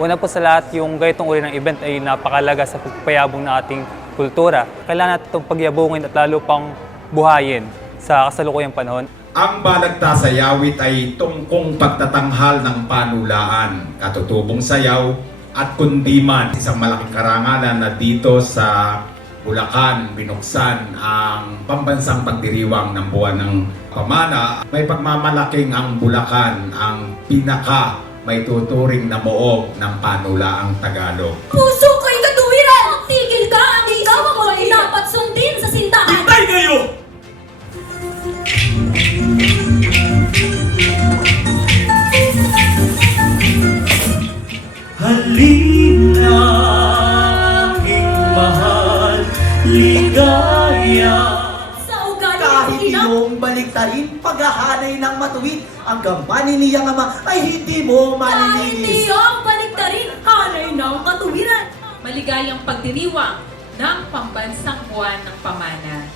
Una po sa lahat, yung ganitong uri ng event ay napakalaga sa pagpapayabong ng ating kultura. Kailangan natin itong pagyabungin at lalo pang buhayin sa kasalukuyang panahon. Ang balagta sa yawit ay tungkong pagtatanghal ng panulaan, katutubong sayaw at kundiman. Isang malaking karangalan na dito sa Bulacan, binuksan ang pambansang pagdiriwang ng buwan ng pamana. May pagmamalaking ang Bulacan, ang pinaka may tuturing na muog ng panulaang Tagalog. Puso ko'y katuwiran! Tigil ka ang ikaw ako ay dapat sundin sa sintahan! Tay kayo! Halina, aking mahal, ligaya. Iyong baliktarin paghahanay ng matuwid, ang gampanin niyang ama ay hindi mo kahit malilinis. iyong baliktarin, hanay ng katuwiran! maligayang pagdiriwang ng pambansang buwan ng pamana.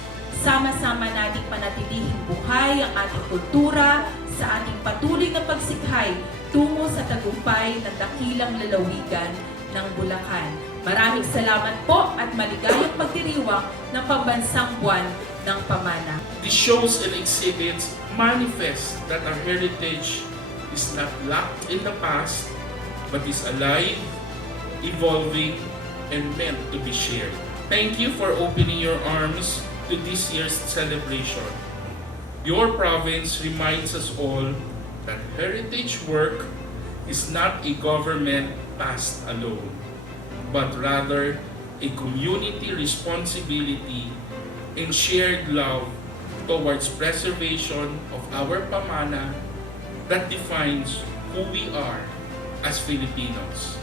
Sama-sama nating panatilihing buhay ang ating kultura sa ating patuloy na pagsikhay tungo sa tagumpay ng dakilang lalawigan ng Bulacan. Maraming salamat po at maligayang pagdiriwang ng pambansang buwan ng pamana. The shows and exhibits manifest that our heritage is not locked in the past, but is alive, evolving, and meant to be shared. Thank you for opening your arms to this year's celebration. Your province reminds us all that heritage work is not a government task alone, but rather a community responsibility and shared love towards preservation of our pamana that defines who we are as Filipinos.